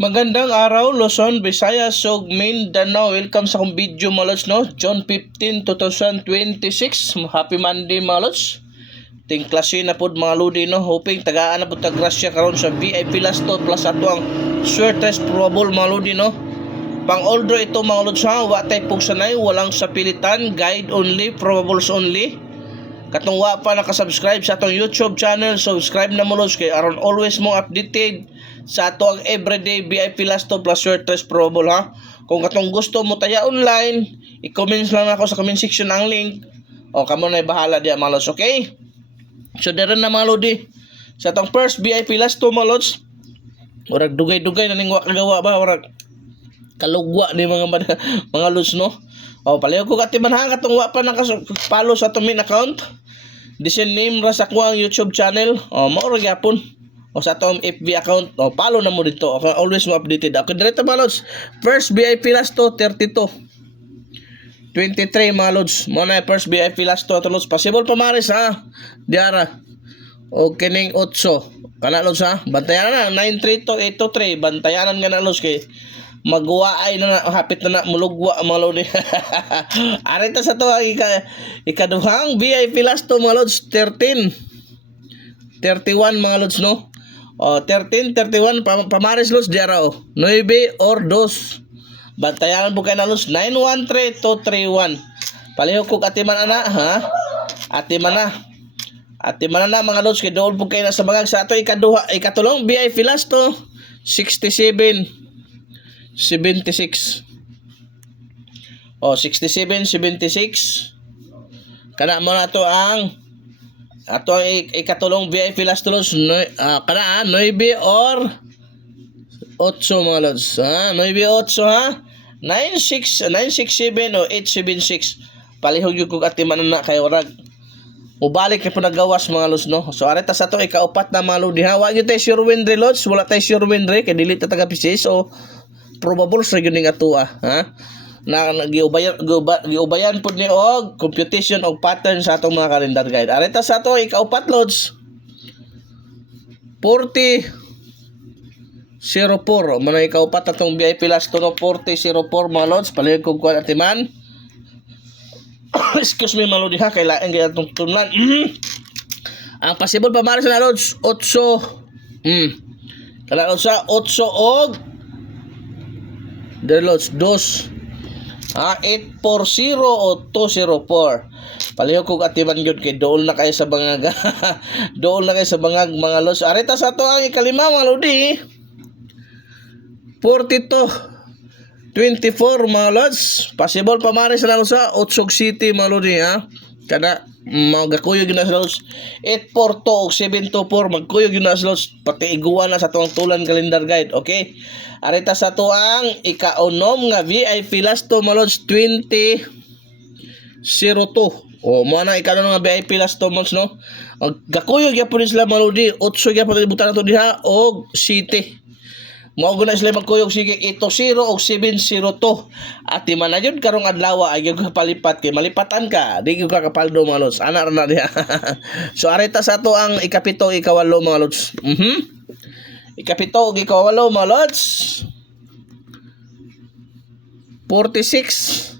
Magandang araw, Luzon, Visayas, ug Mindanao. Welcome sa akong video, malos, no? June 15, 2026. Happy Monday, malos. Ting klase na pod mga ludi, no? Hoping tagaan na po tagrasya karon sa VIP last to plus ato ang swertes probable mga ludi, no? Pang order ito mga lods ha. Wa tay pugsanay, walang sapilitan, guide only, probables only. Katong wa pa nakasubscribe sa atong YouTube channel, subscribe na mo lods kay aron always mo updated sa ato ang everyday VIP last to plus swertes probable ha. Kung katong gusto mo taya online, i-comment lang ako sa comment section ang link. O kamo na bahala diya mga lods, okay? So dere na mga lodi. Sa atong first VIP last to mga lods. Orag dugay-dugay na ning wa kagawa ba, orag kalugwa ni mga lods, no? O palayo ko katiman ha katong wa pa nakapalo sa atong main account. Design name ra sa ko ang YouTube channel. O mao ra gyapon. O sa atong FB account. O follow na mo dito. Okay, always mo updated. Okay, diretso mga lods. First VIP last to 32. 23 mga lods. Mo na first VIP last to lods. Possible pa maris ha. Diara. O kining 8. Kana lods ha. Bantayan na 932 823. Bantayanan nga na lods kay magwaay na hapit na mulugwa mga lodi. Arita sa to ang ikaduhang VIP last to mga lods 13 31 mga lods, no? O 13 31 pamaris lods diara o 9 or 2. Bantayan po kayo na lods 913 231. Palihog ko atiman na ha. Atiman na mga lods kay doon po kayo na sa bangag sa ato ikatulong VIP last to 67 76. O 67 76. Kana mo na to ang ikatulong VIP last lods kana 9 or 8 mga lods ha. 9 8 ha. 967 o 876. Palihog yung kung atiman na kay warag mubalik na po nagawas mga lods, no? So arita sa to ikaupat na mga lodi ha. Wag yung tayo sure win re lods. Wala tayo sure win re kay dili ta taga PC. So probable sa yun nga to ha. Na giubayan po ni og computation og pattern sa atong mga calendar guide. Arita sa to ikaupat lods 40 04. Mana ikaupat atong VIP last to no 40 04 mga lods. Palihog kong kuan atiman. Excuse me mga lodi ha. Kailangan gaya itong tunlan. Ang possible pa maris na lods 8. Kailangan sa 8 og there lods 2. 840 o 204. Palihog kong atiman yun kay dool na kayo sa bangag. Dool na kayo sa bangag mga lods. Arita sa to ang ikalima mga lodi 42 24 mga lods. Possible pa maris na sa Otsog City mga lodi ha. Kana magkuyog yun na sa lods 842 o 724. Magkuyog yun na sa lods. Pati iguan na sa tuwang tulan calendar guide. Okay. Arita sa to ang ikaunom nga VIP last to mga lods 2002. O mo na ikaunom nga VIP last to months, no. Magkuyog yapon sila mga lodi 8 yapon ibutan na to diha og City. Mao guna sila magkuyog sige 80 o 702. At di man na yun karong adlaw ay yung kapalipat kay malipatan ka di yung kakapaldo mga lods. Ana ra na diha. So arita sa to ang ikapito ikawalo mga lods. Ikapito ug ikawalo mga lods 46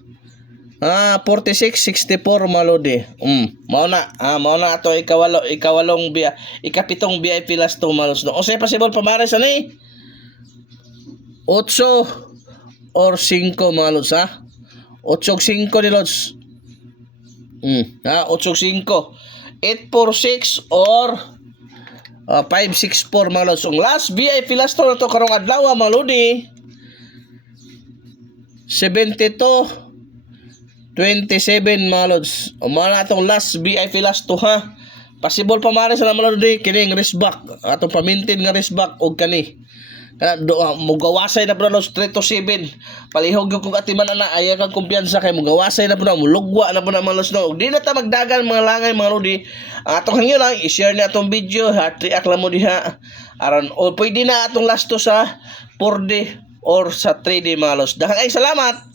46 64 mga lodi. Mao na ato ikawalong ikapitong VIP last to mga lods. No? O say possible pa mares ani 8 or 5 mga lods ha. 8 5 ni lods. 8 5 846 or 564 mga lods. Ang last VIP last to na to karong adlaw mga lodi 72 27 mga lods. O mga na itong last VIP last to ha. Possible pa maris na mga lodi kining wristback atong pamintin nga wristback og kani mugawasay na po na 3 to 7. Palihog yung kung atiman na ayaw kang kumpiyansa kay mugawasay na po na mulugwa na po na mga lods, no. Di na ta magdagan mga langay mga lodi. Atong hangyo lang i-share na atong video heart react lang mo diha aron o pwede na atong last to sa 4D or sa 3D mga lods. Daghang ay salamat.